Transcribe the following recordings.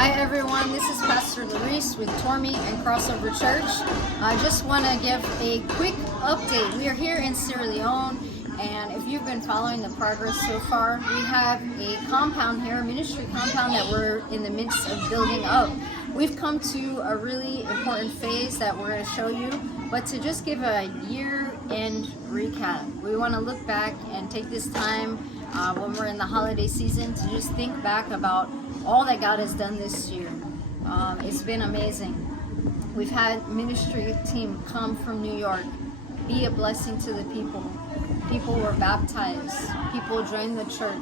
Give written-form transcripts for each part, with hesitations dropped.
Hi everyone, this is Pastor Larice with Tormi and Crossover Church. I just want to give a quick update. We are here in Sierra Leone, and if you've been following the progress so far, we have a compound here, a ministry compound that we're in the midst of building up. We've come to a really important phase that we're going to show you, but to just give a year-end recap, we want to look back and take this time when we're in the holiday season to just think back about all that God has done this year. It's been amazing. We've had ministry team come from New York, be a blessing to the people. People were baptized. People joined the church.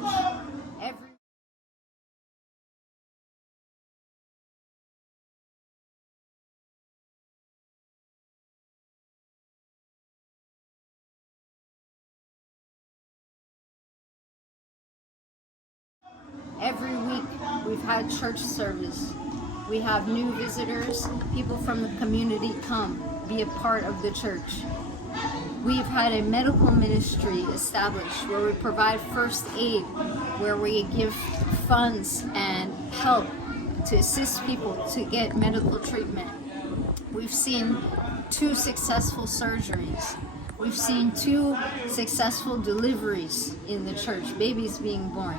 Every week we've had church service. We have new visitors, people from the community come, be a part of the church. We've had a medical ministry established where we provide first aid, where we give funds and help to assist people to get medical treatment. We've seen 2 successful surgeries. We've seen 2 successful deliveries in the church, babies being born.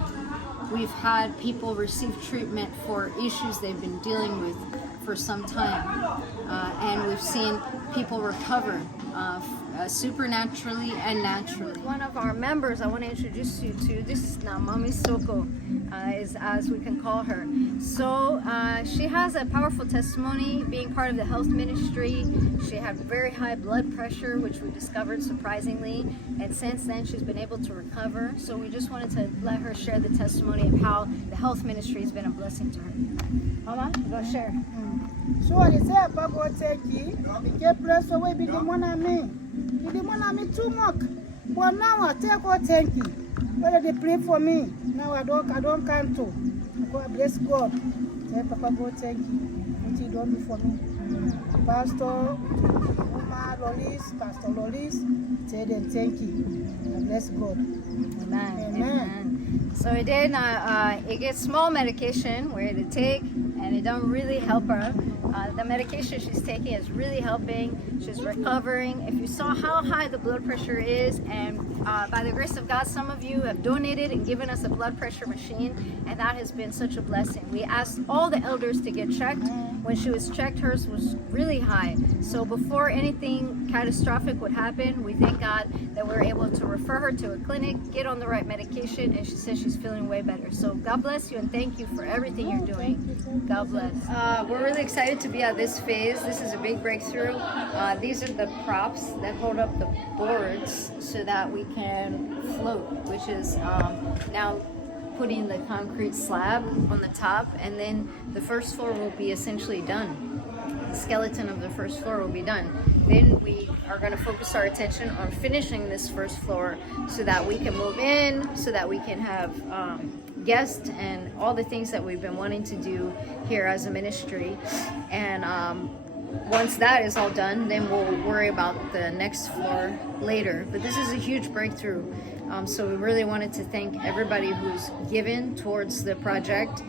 We've had people receive treatment for issues they've been dealing with for some time. And we've seen people recover supernaturally and naturally. One of our members I want to introduce you to, this is now Mommy Soko, is as we can call her. So she has a powerful testimony being part of the health ministry. She had very high blood pressure, which we discovered surprisingly, and since then she's been able to recover. So we just wanted to let her share the testimony of how the health ministry has been a blessing to her. Mama, go share. So I say about what take you, get press away be the one I mean. The one I mean too much. But now I take what thank you. Whether they pray for me, now I don't come to. God bless God. Say Papa God thank you. What you don't do for me. Pastor Pastor Lolis, say them thank you. God bless God. Amen. Amen. So it did it gets small medication where to take, and it don't really help her. The medication she's taking is really helping. She's recovering. If you saw how high the blood pressure is, and by the grace of God, some of you have donated and given us a blood pressure machine, and that has been such a blessing. We asked all the elders to get checked. When she was checked, hers was really high. So before anything catastrophic would happen, we thank God that we're able to refer her to a clinic, get on the right medication, and she says she's feeling way better. So God bless you, and thank you for everything you're doing. God bless. We're really excited to be at this phase. This is a big breakthrough. These are the props that hold up the boards so that we can float, which is now putting the concrete slab on the top, and then the first floor will be essentially done. The skeleton of the first floor will be done. Then we are going to focus our attention on finishing this first floor so that we can move in, so that we can have guests and all the things that we've been wanting to do here as a ministry. And once that is all done, then we'll worry about the next floor later. But this is a huge breakthrough. So we really wanted to thank everybody who's given towards the project.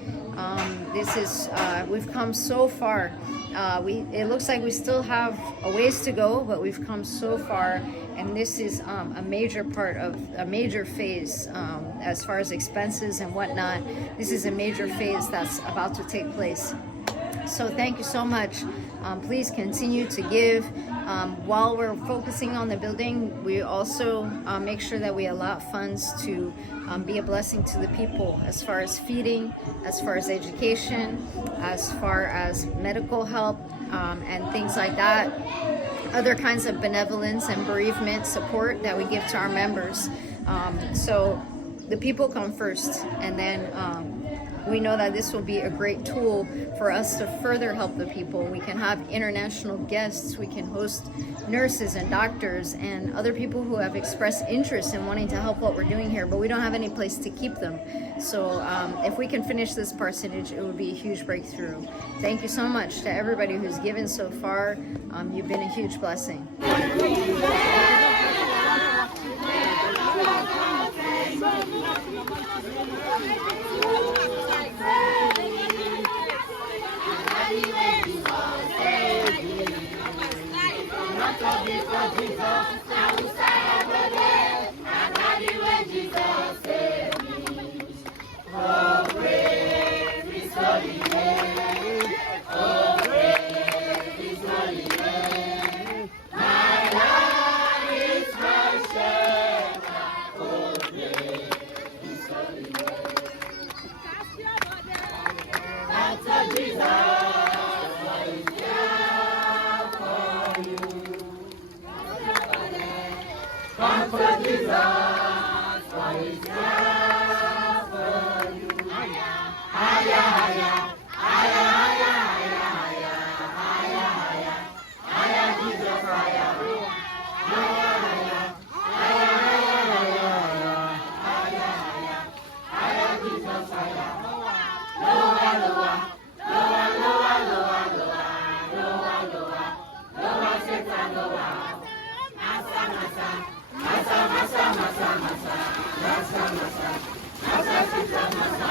This is, we've come so far. It looks like we still have a ways to go, but we've come so far. And this is a major part of a major phase as far as expenses and whatnot. This is a major phase that's about to take place. So thank you so much. Please continue to give. While we're focusing on the building, we also make sure that we allot funds to be a blessing to the people as far as feeding, as far as education, as far as medical help, and things like that. Other kinds of benevolence and bereavement support that we give to our members. So the people come first, and then we know that this will be a great tool for us to further help the people. We can have international guests, we can host nurses and doctors and other people who have expressed interest in wanting to help what we're doing here, but we don't have any place to keep them. So if we can finish this parsonage, it would be a huge breakthrough. Thank you so much to everybody who's given so far. You've been a huge blessing. Messiah.